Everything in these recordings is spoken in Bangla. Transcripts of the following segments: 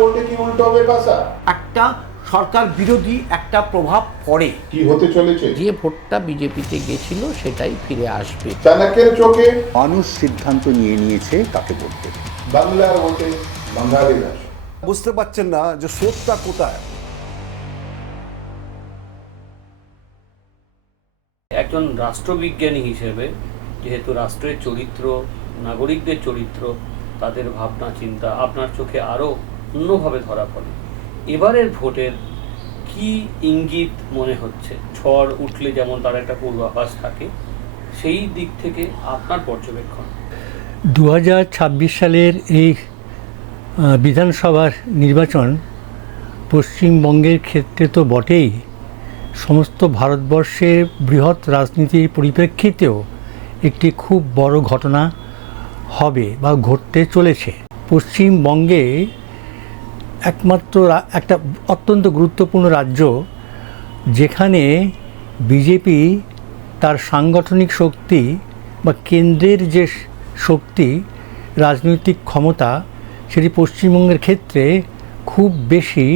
ভোটে কি উল্টো হবে পাশা? একটা সরকার বিরোধী একটা প্রভাব পড়ে। কি হতে চলেছে? যে ভোটটা বিজেপিতে গেছিল সেটাই ফিরে আসবে। চাণক্যের চোখে মানুষ সিদ্ধান্ত নিয়ে নিয়েছে কাকে ভোট দেবে। বাংলার ভোটে বাঙালিরা বুঝতে পারছেন না যে স্রোতটা কোথায়। একজন রাষ্ট্রবিজ্ঞানী হিসেবে যেহেতু রাষ্ট্রের চরিত্র, নাগরিকদের চরিত্র, তাদের ভাবনা চিন্তা আপনার চোখে আরও অন্যভাবে ধরা পড়ে, এবারের ভোটের কি ইঙ্গিত মনে হচ্ছে? ঝড় উঠলে যেমন তার একটা পূর্বাভাস থাকে, সেই দিক থেকে আপনার পর্যবেক্ষণ। 2026 সালের এই বিধানসভার নির্বাচন পশ্চিমবঙ্গের ক্ষেত্রে তো বটেই, সমস্ত ভারতবর্ষের বৃহৎ রাজনীতির পরিপ্রেক্ষিতেও একটি খুব বড় ঘটনা হবে বা ঘটতে চলেছে। পশ্চিমবঙ্গে একমাত্র একটা অত্যন্ত গুরুত্বপূর্ণ রাজ্য, যেখানে বিজেপি তার সাংগঠনিক শক্তি বা কেন্দ্রের যে শক্তি, রাজনৈতিক ক্ষমতা, সেটি পশ্চিমবঙ্গের ক্ষেত্রে খুব বেশি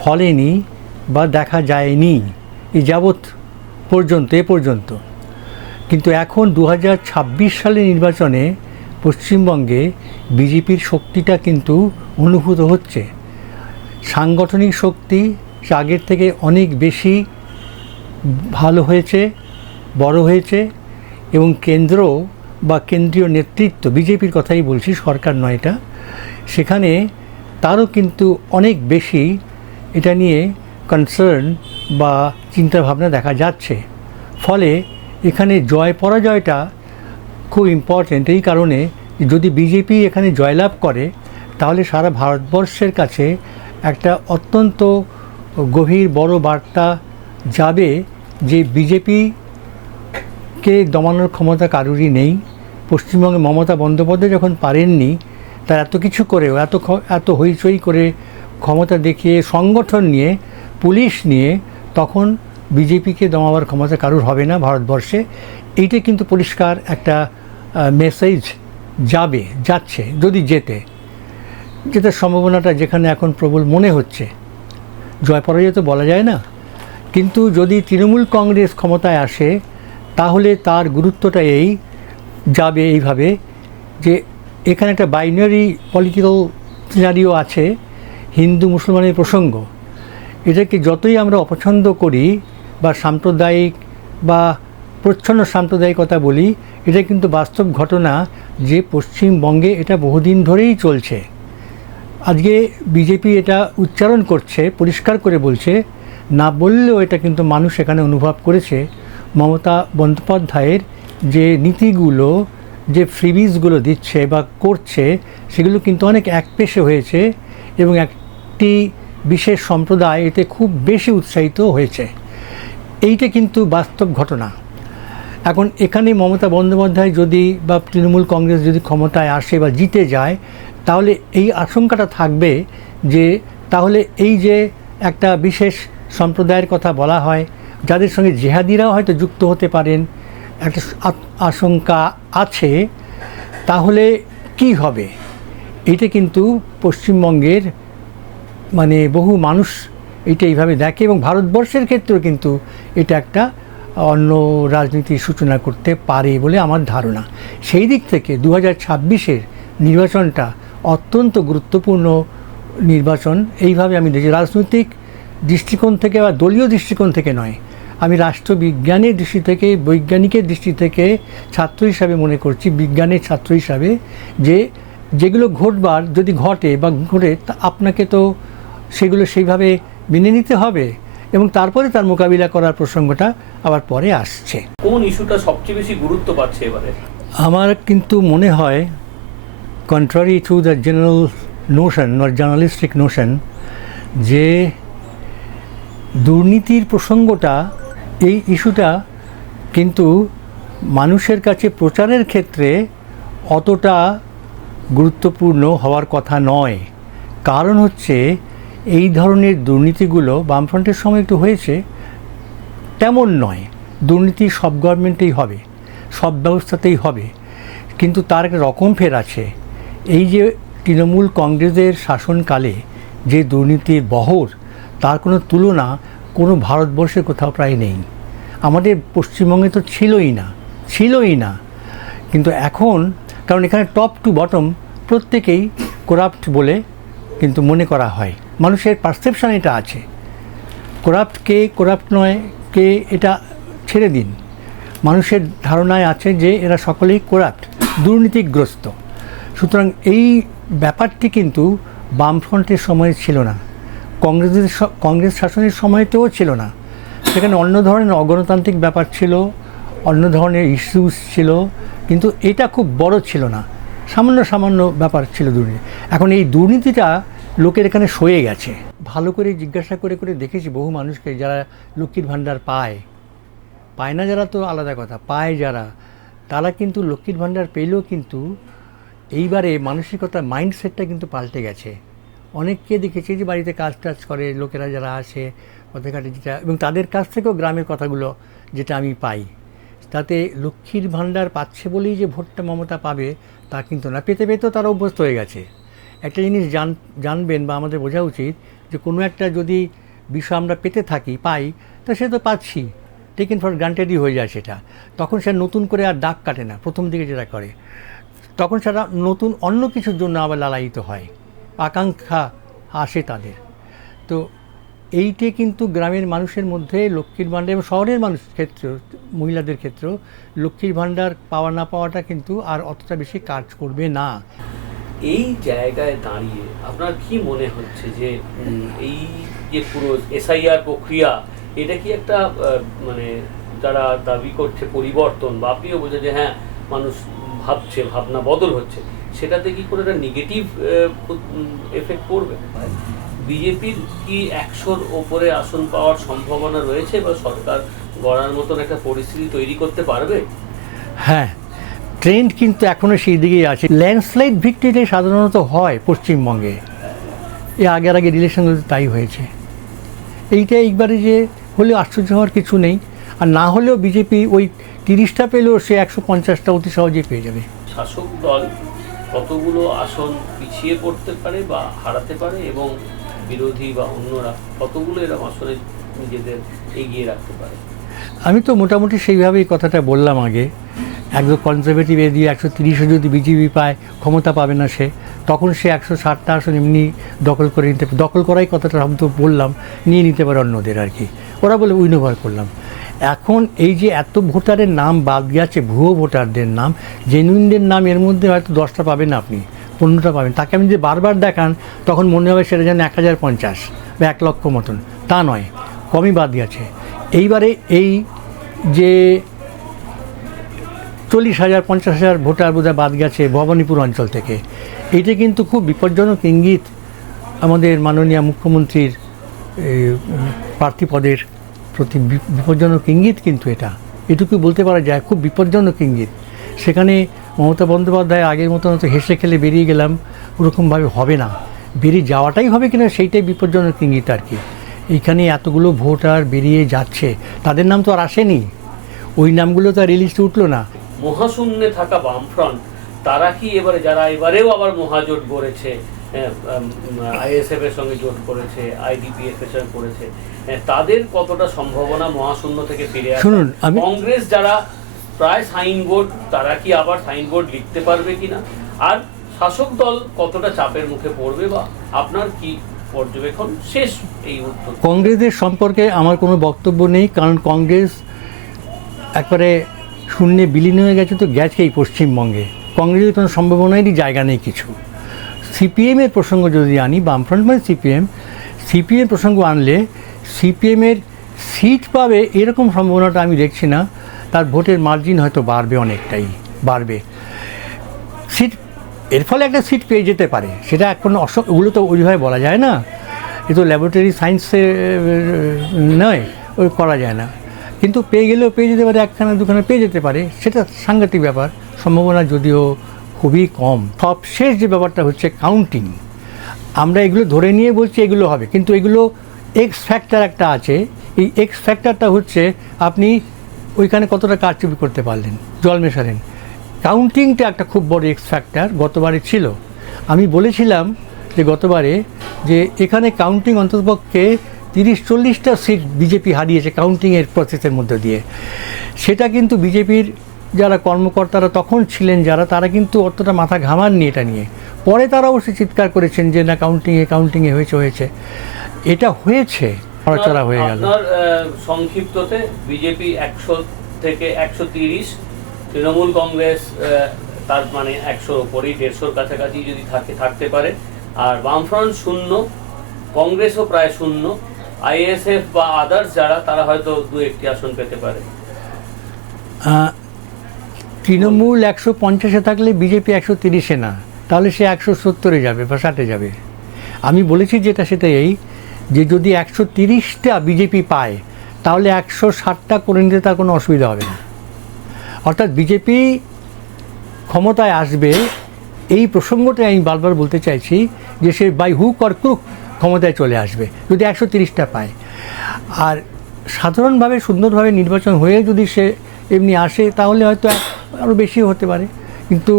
ফলেনি বা দেখা যায়নি এই যাবৎ এ পর্যন্ত। কিন্তু এখন 2026 সালের নির্বাচনে পশ্চিমবঙ্গে বিজেপির শক্তিটা কিন্তু অনুভূত হচ্ছে। সাংগঠনিক শক্তি আগের থেকে অনেক বেশি ভালো হয়েছে, বড় হয়েছে, এবং কেন্দ্র বা কেন্দ্রীয় নেতৃত্ব, বিজেপির কথাই বলছি, সরকার নয় এটা, সেখানে তারও কিন্তু অনেক বেশি এটা নিয়ে কনসার্ন বা চিন্তাভাবনা দেখা যাচ্ছে। ফলে এখানে জয় পরাজয়টা খুব ইম্পর্ট্যান্ট এই কারণে, যদি বিজেপি এখানে জয়লাভ করে তাহলে সারা ভারতবর্ষের কাছে একটা অত্যন্ত গভীর বড় বার্তা যাবে যে বিজেপিকে দমানোর ক্ষমতা কারুরই নেই। পশ্চিমবঙ্গে মমতা বন্দ্যোপাধ্যায় যখন পারেননি, তার এত কিছু করেও এত হইচই করে ক্ষমতা দেখিয়ে সংগঠন নিয়ে, পুলিশ নিয়ে, তখন বিজেপিকে দমাবার ক্ষমতা কারুর হবে না ভারতবর্ষে। এইটা কিন্তু পরিষ্কার একটা মেসেজ যাচ্ছে যদি যেটার সম্ভাবনাটা যেখানে এখন প্রবল মনে হচ্ছে। জয় পরাজয় তো বলা যায় না, কিন্তু যদি তৃণমূল কংগ্রেস ক্ষমতায় আসে তাহলে তার গুরুত্বটা যাবে এইভাবে যে এখানে একটা বাইনারি পলিটিক্যাল সিনারিও আছে, হিন্দু মুসলমানের প্রসঙ্গ। এটাকে যতই আমরা অপছন্দ করি বা সাম্প্রদায়িক বা প্রচ্ছন্ন সাম্প্রদায়িকতা বলি, এটা কিন্তু বাস্তব ঘটনা যে পশ্চিমবঙ্গে এটা বহুদিন ধরেই চলছে। আজকে বিজেপি এটা উচ্চারণ করছে, পরিষ্কার করে বলছে, না বললেও এটা কিন্তু মানুষ এখানে অনুভব করেছে। মমতা বন্দ্যোপাধ্যায়ের যে নীতিগুলো, যে ফ্রিবিজগুলো দিচ্ছে বা করছে, সেগুলো কিন্তু অনেক একপেশে হয়েছে এবং একটি বিশেষ সম্প্রদায় এতে খুব বেশি উৎসাহিত হয়েছে। এইটা কিন্তু বাস্তব ঘটনা। এখন এখানে মমতা বন্দ্যোপাধ্যায় যদি বা তৃণমূল কংগ্রেস যদি ক্ষমতায় আসে বা জিতে যায়, তাহলে এই আশঙ্কাটা থাকবে যে তাহলে এই যে একটা বিশেষ সম্প্রদায়ের কথা বলা হয়, যাদের সঙ্গে জেহাদিরাও হয়তো যুক্ত হতে পারেন, একটা আশঙ্কা আছে, তাহলে কি হবে? এটা কিন্তু পশ্চিমবঙ্গের বহু মানুষ এটা এইভাবে দেখে এবং ভারতবর্ষের ক্ষেত্রেও কিন্তু এটা একটা অন্য রাজনীতির সূচনা করতে পারে বলে আমার ধারণা। সেই দিক থেকে 2026-এর নির্বাচনটা অত্যন্ত গুরুত্বপূর্ণ নির্বাচন এইভাবে আমি দেখি। রাজনৈতিক দৃষ্টিকোণ থেকে বা দলীয় দৃষ্টিকোণ থেকে নয়, আমি রাষ্ট্রবিজ্ঞানের দৃষ্টি থেকে, বৈজ্ঞানিকের দৃষ্টি থেকে, ছাত্র হিসাবে মনে করছি, বিজ্ঞানের ছাত্র হিসাবে, যে যেগুলো ঘটবার যদি ঘটে বা ঘটে, তা আপনাকে তো সেগুলো সেইভাবে মেনে নিতে হবে এবং তারপরে তার মোকাবিলা করার প্রসঙ্গটা আবার পরে আসছে। কোন ইস্যুটা সবচেয়ে বেশি গুরুত্ব পাচ্ছে এবারে? আমার কিন্তু মনে হয়, contrary to the general Notion or journalistic Notion, যে দুর্নীতির প্রসঙ্গটা, এই ইস্যুটা কিন্তু মানুষের কাছে প্রচারের ক্ষেত্রে অতটা গুরুত্বপূর্ণ হওয়ার কথা নয়। কারণ হচ্ছে এই ধরনের দুর্নীতিগুলো বামফ্রন্টের সময় একটু হয়েছে, তেমন নয়। দুর্নীতি সব গভর্নমেন্টেই হবে, সব ব্যবস্থাতেই হবে, কিন্তু তার একটা রকম ফের আছে। এই যে তৃণমূল কংগ্রেসের শাসনকালে যে দুর্নীতির বহর, তার কোনো তুলনা কোনো ভারতবর্ষে কোথাও প্রায় নেই। আমাদের পশ্চিমবঙ্গে তো ছিলই না। কিন্তু এখন, কারণ এখানে টপ টু বটম প্রত্যেকেই করাপ্ট বলে কিন্তু মনে করা হয়, মানুষের পারসেপশন এটা আছে। করাপ্ট কে, করাপ্ট নয় কে, এটা ছেড়ে দিন, মানুষের ধারণায় আছে যে এরা সকলেই করাপ্ট, দুর্নীতিগ্রস্ত। সুতরাং এই ব্যাপারটি কিন্তু বামফ্রন্টের সময় ছিল না, কংগ্রেস শাসনের সময়তেও ছিল না। সেখানে অন্য ধরনের অগণতান্ত্রিক ব্যাপার ছিল, অন্য ধরনের ইস্যুস ছিল, কিন্তু এটা খুব বড় ছিল না, সামান্য ব্যাপার ছিল দুর্নীতি। এখন এই দুর্নীতিটা লোকের এখানে সয়ে গেছে। ভালো করে জিজ্ঞাসা করে দেখেছি বহু মানুষকে যারা লক্ষ্মীর ভাণ্ডার পায় না, যারা তো আলাদা কথা, পায় যারা, তারা কিন্তু লক্ষ্মীর ভাণ্ডার পেলেও কিন্তু এইবারে মানসিকতা, মাইন্ডসেটটা কিন্তু পাল্টে গেছে। অনেককে দেখেছি যে বাড়িতে কাজ টাজ করে লোকেরা যারা আসে পথেঘাটে, যেটা, এবং তাদের কাছ থেকেও গ্রামের কথাগুলো যেটা আমি পাই, তাতে লক্ষ্মীর ভাণ্ডার পাচ্ছে বলেই যে ভোটটা মমতা পাবে তা কিন্তু না, পেতেও তারা অভ্যস্ত হয়ে গেছে। একটা জিনিস জানবেন বা আমাদের বোঝা উচিত যে কোনো একটা যদি বিষয় আমরা পাই, তা সে তো পাচ্ছি, টেকেন ফর গ্রান্টেডই হয়ে যায় সেটা। তখন সে নতুন করে আর দাগ কাটে না, প্রথম দিকে যেটা করে, তখন সেটা নতুন অন্য কিছুর জন্য আবার লালায়িত হয়, আকাঙ্ক্ষা আসে তাদের। তো এইটে কিন্তু গ্রামের মানুষের মধ্যে লক্ষ্মীর ভাণ্ডার, এবং শহরের মানুষের ক্ষেত্রে, মহিলাদের ক্ষেত্রেও লক্ষ্মীর ভাণ্ডার পাওয়া না পাওয়াটা কিন্তু আর অতটা বেশি কাজ করবে না। এই জায়গায় দাঁড়িয়ে আপনার কি মনে হচ্ছে যে এই যে পুরো এসআইআর প্রক্রিয়া, এটা কি একটা মানে যারা দাবি করছে পরিবর্তন, বা আপনিও বোঝা যে হ্যাঁ মানুষ ভাবছে, ভাবনা বদল হচ্ছে, সেটাতে কি করে একটা নেগেটিভ এফেক্ট পড়বে? বিজেপির কি 100-র ওপরে আসন পাওয়ার সম্ভাবনা রয়েছে, বা সরকার গড়ার মতন একটা পরিস্থিতি তৈরি করতে পারবে? হ্যাঁ, ট্রেন্ড কিন্তু এখনও সেই দিকেই আছে। ল্যান্ডস্লাইড ভিক্টরিটাই সাধারণত হয় পশ্চিমবঙ্গে, এ আগের রিলেশনগুলোতে তাই হয়েছে। এইটা একবারে যে হলেও আশ্চর্য হওয়ার কিছু নেই, আর না হলেও বিজেপি ওই 30টা পেলেও সে 150টা অতি সহজেই পেয়ে যাবে। শাসক দল কতগুলো আসন পিছিয়ে পড়তে পারে বা হারাতে পারে, এবং বিরোধী বা অন্যরা কতগুলো এরকম আসনে নিজেদের এগিয়ে রাখতে পারে? আমি তো মোটামুটি সেইভাবেই কথাটা বললাম আগে। একদম কনজারভেটিভ দিয়ে 130 যদি বিজেপি পায়, ক্ষমতা পাবে না সে, তখন সে 160টা আসন এমনি দখল করাই কথাটা আমি তো বললাম, নিয়ে নিতে পারে অন্যদের আর কি, ওরা বলে উইনোভার করলাম। এখন এই যে এত ভোটারের নাম বাদ গেছে, ভুয়ো ভোটারদের নাম, জেনুইনদের নাম এর মধ্যে হয়তো 10টা পাবেন আপনি, 15টা পাবেন। তাকে আমি যদি বারবার দেখান তখন মনে হবে সেটা যেন 1050 বা 1 লক্ষ মতন, তা নয়, কমই বাদ গেছে। এইবারে এই যে 40,000 50,000 ভোটার বোধহয় বাদ গেছে ভবানীপুর অঞ্চল থেকে, এটা কিন্তু খুব বিপজ্জনক ইঙ্গিত আমাদের মাননীয় মুখ্যমন্ত্রীর প্রার্থী পদের প্রতি, বিপজ্জনক ইঙ্গিত কিন্তু এটুকু বলতে পারা যায়, খুব বিপজ্জনক ইঙ্গিত। সেখানে মমতা বন্দ্যোপাধ্যায় আগের মতো হেসে খেলে বেরিয়ে গেলাম ওরকমভাবে হবে না, বেরিয়ে যাওয়াটাই হবে কিনা সেইটাই বিপজ্জনক ইঙ্গিত আর কি। এইখানে এতগুলো ভোটার বেরিয়ে যাচ্ছে, তাদের নাম তো আর আসেনি, ওই নামগুলো তো আর লিস্টে উঠলো না। মহাশূন্যে থাকা বামফ্রন্ট, তারা কি যারা এবারেও আবার মহাজোট গড়েছে, আইএসএফ এর সঙ্গে জোট করেছে, আইডিপিএফ এর সঙ্গে করেছে, তাদের কতটা সম্ভাবনা মহাশূন্য থেকে ফিরে আসে? শুনুন, কংগ্রেস যারা প্রায় সাইনবোর্ড, তারা কি আবার সাইনবোর্ড লিখতে পারবে কিনা? আর শাসক দল কতটা চাপের মুখে পড়বে, বা আপনার কি পর্যবেক্ষণ? শেষ এই উত্তর। কংগ্রেসের সম্পর্কে আমার কোনো বক্তব্য নেই, কারণ কংগ্রেস একবারে শূন্যে বিলীন হয়ে গেছে, তো গেছেই পশ্চিমবঙ্গে, কংগ্রেসের কোনো সম্ভাবনারই জায়গা নেই কিছু। সিপিএমের প্রসঙ্গ যদি আনি, বামফ্রন্ট মানে সিপিএম প্রসঙ্গ আনলে সিপিএমের সিট পাবে এরকম সম্ভাবনাটা আমি দেখছি না। তার ভোটের মার্জিন হয়তো বাড়বে, অনেকটাই বাড়বে সিট, এর ফলে একটা সিট পেয়ে যেতে পারে, সেটা এখন ওগুলো তো ওইভাবে বলা যায় না, এ তো ল্যাবরেটরি সায়েন্সে নয়, ওই করা যায় না, কিন্তু পেয়ে গেলেও পেয়ে যেতে পারে, 1খানা 2খানা পেয়ে যেতে পারে, সেটা সাংঘাতিক ব্যাপার, সম্ভাবনা যদিও খুবই কম। সবশেষ যে ব্যাপারটা হচ্ছে কাউন্টিং, আমরা এগুলো ধরে নিয়ে বলছি এগুলো হবে, কিন্তু এগুলো এক্স ফ্যাক্টর একটা আছে। এই এক্স ফ্যাক্টরটা হচ্ছে আপনি ওইখানে কতটা কারচুপি করতে পারলেন, জল মেশালেন। কাউন্টিংটা একটা খুব বড় এক্স ফ্যাক্টর, গতবারে ছিল। আমি বলেছিলাম যে গতবারে যে এখানে কাউন্টিং অন্ততপক্ষে 30-40টা সিট বিজেপি হারিয়েছে কাউন্টিংয়ের প্রসেসের মধ্যে দিয়ে। সেটা কিন্তু বিজেপির যারা কর্মকর্তারা তখন ছিলেন তারা কিন্তু অতটা মাথা ঘামাননি এটা নিয়ে। পরে তারা অবশ্যই চিৎকার করেছেন যে না কাউন্টিংয়ে হয়েছে এটা হয়েছে, নড়াচড়া হয়ে গেল। আপনার সংক্ষিপ্ততে বিজেপি 100 থেকে 130, তৃণমূল কংগ্রেস তার মানে 100-র উপরেই, 150-র কাছাকাছি যদি থাকতে পারে, আর বামফ্রন্ট শূন্য, কংগ্রেসও প্রায় শূন্য, আইএসএফ বা আদার্স যারা তারা হয়তো 2-1টি আসন পেতে পারে। তৃণমূল 150-এ থাকলে বিজেপি 130-এ না, তাহলে সে 170-এ যাবে বা 60-এ যাবে। আমি বলেছি যেটা সেটাই যে যদি 130টা বিজেপি পায় তাহলে 160টা করে নিতে তার কোনো অসুবিধা হবে না। অর্থাৎ বিজেপি ক্ষমতায় আসবে, এই প্রসঙ্গটা আমি বারবার বলতে চাইছি যে সে বাই হুক অর ক্রুক ক্ষমতায় চলে আসবে যদি 130টা পায়। আর সাধারণভাবে সুন্দরভাবে নির্বাচন হয়ে যদি সে এমনি আসে তাহলে হয়তো আরও বেশি হতে পারে, কিন্তু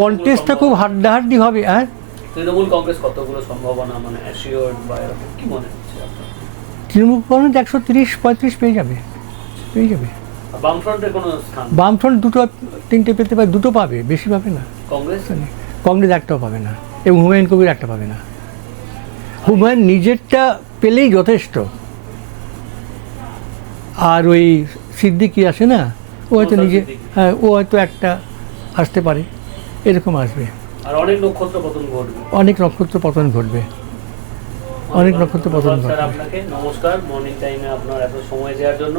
কন্টেস্টটা খুব হাড্ডাহাড্ডি হবে। হ্যাঁ, তৃণমূল কংগ্রেস কতগুলো সম্ভাবনা মানে অ্যাসিওর্ড বা এরকম কি মনে হচ্ছে আপনার? তৃণমূল কংগ্রেস 130-35 পেয়ে যাবে। বামফ্রন্টের কোনো স্থান? বামফ্রন্ট 2-3টে পেতে পারে, 2টো পাবে, বেশি পাবে না। কংগ্রেস একটাও পাবে না, এবং হুমায়ুন কবির একটা পাবে না। হুমায়ুন নিজেরটা পেলেই যথেষ্ট। আর ওই সিদ্দিকি আসে না, ও হয়তো হ্যাঁ, ও হয়তো একটা আসতে পারে, এরকম আসবে। আর অনেক নক্ষত্র পতন ঘটবে। আপনাকে নমস্কার, মর্নিং টাইমে আপনার এত সময় দেওয়ার জন্য।